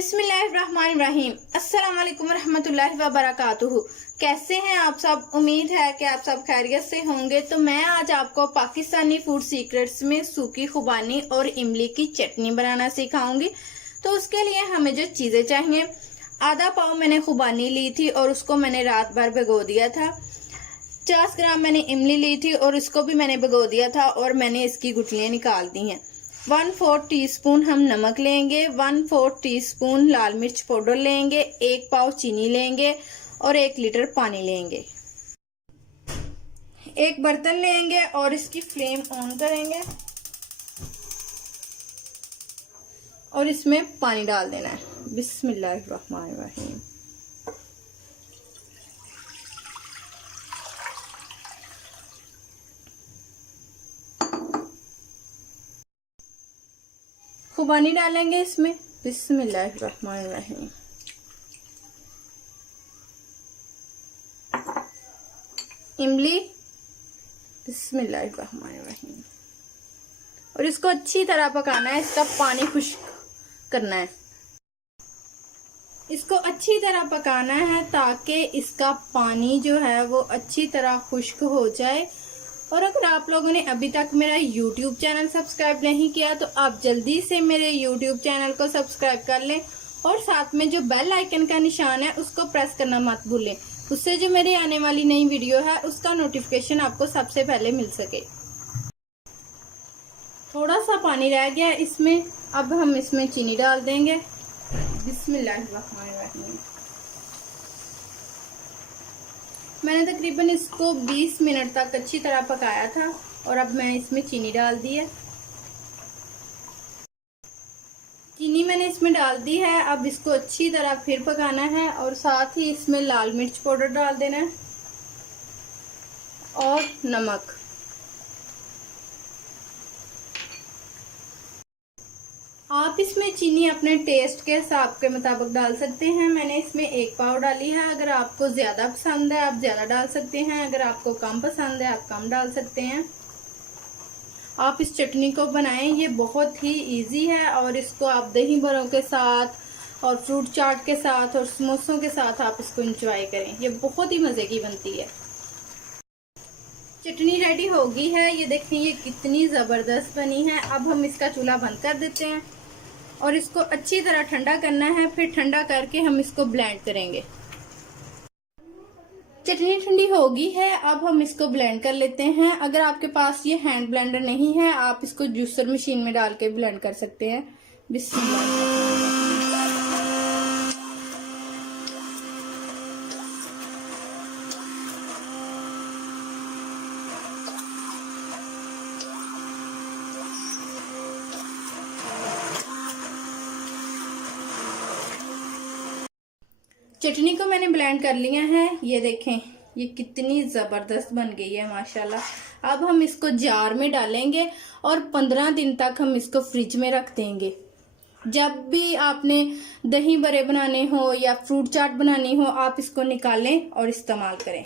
बिस्मिल्लाहिर्रहमानिर्रहीम। अस्सलाम वालेकुम रहमतुल्लाहि व बरकातुहू। कैसे हैं आप सब? उम्मीद है कि आप सब खैरियत से होंगे। तो मैं आज आपको पाकिस्तानी फूड सीक्रेट्स में सूखी खुबानी और इमली की चटनी बनाना सिखाऊंगी। तो उसके लिए हमें जो चीजें चाहिए, आधा पाव मैंने खुबानी ली थी और उसको मैंने रात भर भिगो दिया था। 50 ग्राम मैंने इमली ली थी और इसको भी मैंने भिगो दिया था और मैंने इसकी गुठलियां निकाल दी हैं। 1/4 टीस्पून हम नमक लेंगे, 1/4 टीस्पून लाल मिर्च पाउडर लेंगे, 1 पाव चीनी लेंगे और 1 लीटर पानी लेंगे। एक बर्तन लेंगे और इसकी फ्लेम ऑन करेंगे और इसमें पानी डाल देना है। बिस्मिल्लाहिर्रहमानिर्रहीम। खुबानी डालेंगे इसमें। बिस्मिल्लाहिर्रहमानिर्रहीम। इमली। बिस्मिल्लाहिर्रहमानिर्रहीम। और इसको अच्छी तरह पकाना है, इसका पानी खुश्क करना है। इसको अच्छी तरह पकाना है ताकि इसका पानी जो है वो अच्छी तरह खुश्क हो जाए। और अगर आप लोगों ने अभी तक मेरा YouTube चैनल सब्सक्राइब नहीं किया तो आप जल्दी से मेरे YouTube चैनल को सब्सक्राइब कर लें और साथ में जो बेल आइकन का निशान है उसको प्रेस करना मत भूलें। उससे जो मेरी आने वाली नई वीडियो है उसका नोटिफिकेशन आपको सबसे पहले मिल सके। थोड़ा सा पानी रह गया इसमें, अब हम इसमें चीनी डाल देंगे। बिस्मिल्लाहिर्रहमानिर्रहीम। मैंने तकरीबन इसको 20 मिनट तक अच्छी तरह पकाया था और अब मैं इसमें चीनी डाल दी है। चीनी मैंने इसमें डाल दी है। अब इसको अच्छी तरह फिर पकाना है और साथ ही इसमें लाल मिर्च पाउडर डाल देना है और नमक। आप इसमें चीनी अपने टेस्ट के हिसाब के मुताबिक डाल सकते हैं। मैंने इसमें 1 पाव डाली है। अगर आपको ज्यादा पसंद है आप ज्यादा डाल सकते हैं, अगर आपको कम पसंद है आप कम डाल सकते हैं। आप इस चटनी को बनाएं, ये बहुत ही इजी है और इसको आप दही बड़ों के साथ और फ्रूट चाट के साथ और समोसों के साथ आप इसको एंजॉय करें। ये बहुत ही मजे की बनती है। चटनी रेडी हो गई है। ये देखें ये कितनी जबरदस्त बनी है। अब हम इसका चूल्हा बंद कर देते हैं और इसको अच्छी तरह ठंडा करना है। फिर ठंडा करके हम इसको ब्लेंड करेंगे। चटनी ठंडी हो गई है, अब हम इसको ब्लेंड कर लेते हैं। अगर आपके पास ये हैंड ब्लेंडर नहीं है आप इसको जूसर मशीन में डाल के ब्लेंड कर सकते हैं। बिस्मिल्लाह। चटनी को मैंने ब्लेंड कर लिया है। ये देखें ये कितनी जबरदस्त बन गई है माशाल्लाह। अब हम इसको जार में डालेंगे और 15 दिन तक हम इसको फ्रिज में रख देंगे। जब भी आपने दही बड़े बनाने हो या फ्रूट चाट बनानी हो आप इसको निकालें और इस्तेमाल करें।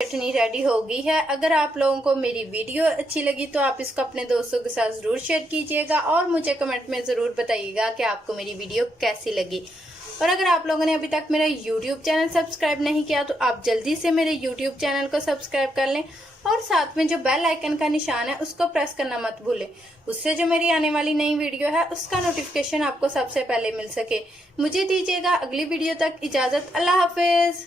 चटनी रेडी हो गई है। अगर आप लोगों को मेरी वीडियो अच्छी लगी तो आप इसको अपने दोस्तों के साथ जरूर शेयर कीजिएगा और मुझे कमेंट में जरूर बताइएगा कि आपको मेरी वीडियो कैसी लगी। और अगर आप लोगों ने अभी तक मेरा YouTube चैनल सब्सक्राइब नहीं किया तो आप जल्दी से मेरे YouTube चैनल को सब्सक्राइब कर लें और साथ में जो बेल आइकन का निशान है उसको प्रेस करना मत भूलें। उससे जो मेरी आने वाली नई वीडियो है उसका नोटिफिकेशन आपको सबसे पहले मिल सके। मुझे दीजिएगा अगली वीडियो तक इजाजत। अल्लाह हाफिज।